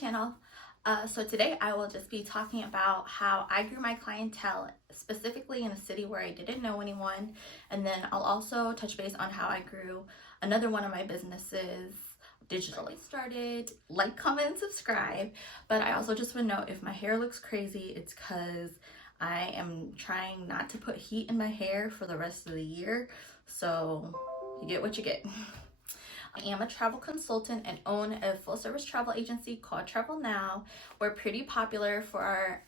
channel. So today I will just be talking about how I grew my clientele, specifically in a city where I didn't know anyone, and then I'll also touch base on how I grew another one of my businesses digitally. Started, like, comment, and subscribe. But I also just want to know, if my hair looks crazy, it's because I am trying not to put heat in my hair for the rest of the year, so you get what you get. I am a travel consultant and own a full-service travel agency called Travel Now. We're pretty popular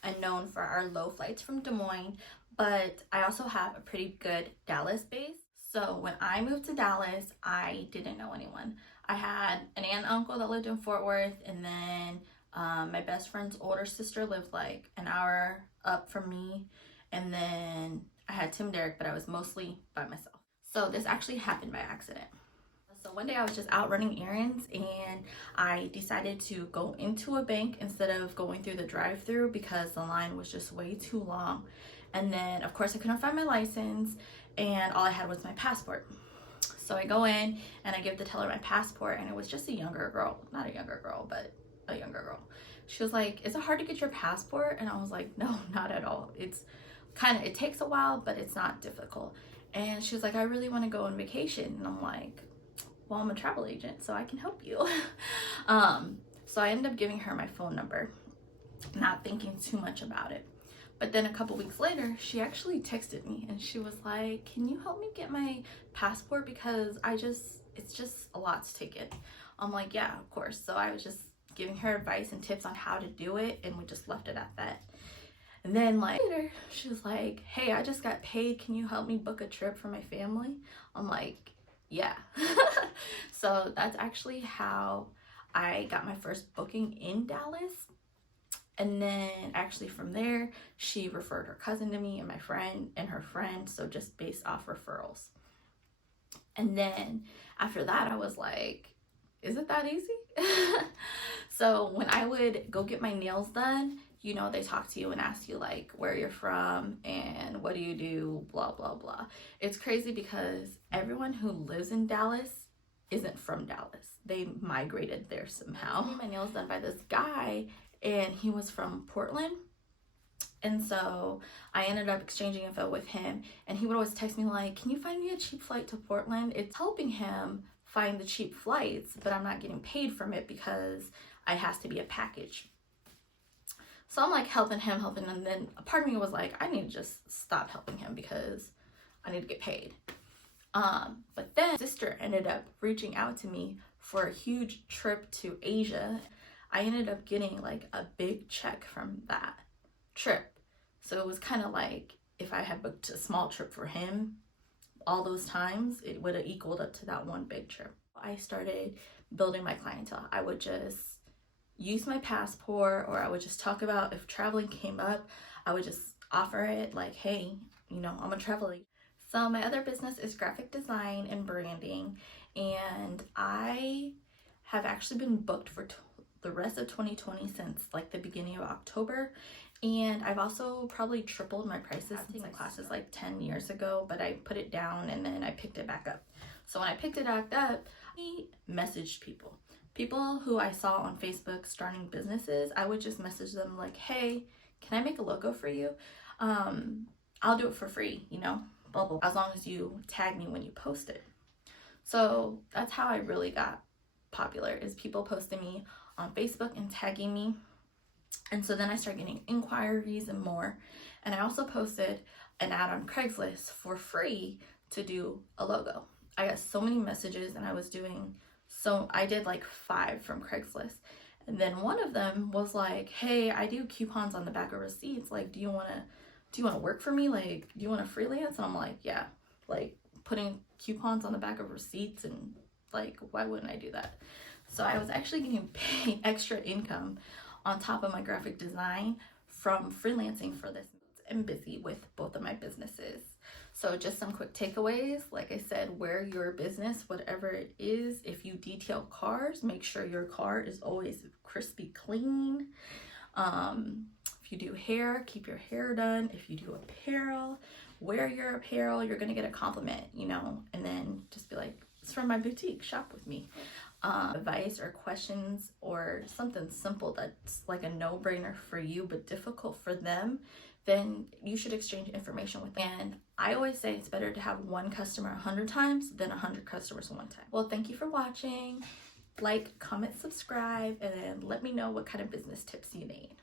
and known for our low flights from Des Moines, but I also have a pretty good Dallas base. So when I moved to Dallas, I didn't know anyone. I had an aunt and uncle that lived in Fort Worth, and then my best friend's older sister lived like an hour up from me, and then I had Tim Derrick, but I was mostly by myself. So this actually happened by accident. So one day I was just out running errands and I decided to go into a bank instead of going through the drive-thru because the line was just way too long. And then of course I couldn't find my license and all I had was my passport. So I go in and I give the teller my passport, and it was just a younger girl, not a younger girl, but a younger girl. She was like, "Is it hard to get your passport?" And I was like, "No, not at all. It takes a while, but it's not difficult." And she was like, "I really want to go on vacation." And I'm like, "Well, I'm a travel agent, so I can help you." So I ended up giving her my phone number, not thinking too much about it. But then a couple weeks later, she actually texted me and she was like, "Can you help me get my passport? Because it's just a lot to take in." I'm like, "Yeah, of course." So I was just giving her advice and tips on how to do it, and we just left it at that. And then later, she was like, "Hey, I just got paid. Can you help me book a trip for my family?" I'm like, "Yeah." So that's actually how I got my first booking in Dallas. And then actually from there, she referred her cousin to me and my friend and her friend, so just based off referrals. And then after that, I was like, is it that easy? So when I would go get my nails done, you know, they talk to you and ask you like where you're from and what do you do, blah, blah, blah. It's crazy because everyone who lives in Dallas isn't from Dallas. They migrated there somehow. I got my nails done by this guy, and he was from Portland. And so I ended up exchanging info with him, and he would always text me like, "Can you find me a cheap flight to Portland?" It's helping him find the cheap flights, but I'm not getting paid from it because it has to be a package. So I'm like helping him, and then a part of me was like, I need to just stop helping him because I need to get paid. But then sister ended up reaching out to me for a huge trip to Asia. I ended up getting like a big check from that trip. So it was kind of like if I had booked a small trip for him all those times, it would have equaled up to that one big trip. I started building my clientele. I would just use my passport, or I would just talk about if traveling came up, I would just offer it like, "Hey, you know, I'm a travel agent." So my other business is graphic design and branding, and I have actually been booked for the rest of 2020 since like the beginning of October. And I've also probably tripled my prices. I took my classes like 10 years ago, but I put it down and then I picked it back up. So when I picked it back up, I messaged people who I saw on Facebook starting businesses. I would just message them like, "Hey, can I make a logo for you? I'll do it for free, you know, blah, blah, as long as you tag me when you post it." So that's how I really got popular, is people posting me on Facebook and tagging me. And so then I started getting inquiries and more. And I also posted an ad on Craigslist for free to do a logo. I got so many messages, and I did like 5 from Craigslist. And then one of them was like, "Hey, I do coupons on the back of receipts. Like, do you want to work for me? Like, do you want to freelance?" And I'm like, "Yeah." Like, putting coupons on the back of receipts, and like, why wouldn't I do that? So I was actually getting paid extra income on top of my graphic design from freelancing for this. I'm busy with both of my businesses. So just some quick takeaways. Like I said, wear your business, whatever it is. If you detail cars, make sure your car is always crispy clean. If you do hair, keep your hair done. If you do apparel, wear your apparel. You're gonna get a compliment, you know, and then just be like, "It's from my boutique, shop with me." advice or questions or something simple that's like a no-brainer for you but difficult for them, then you should exchange information with them. And I always say it's better to have one customer 100 times than 100 customers one time. Well, thank you for watching. Like, comment, subscribe, and let me know what kind of business tips you need.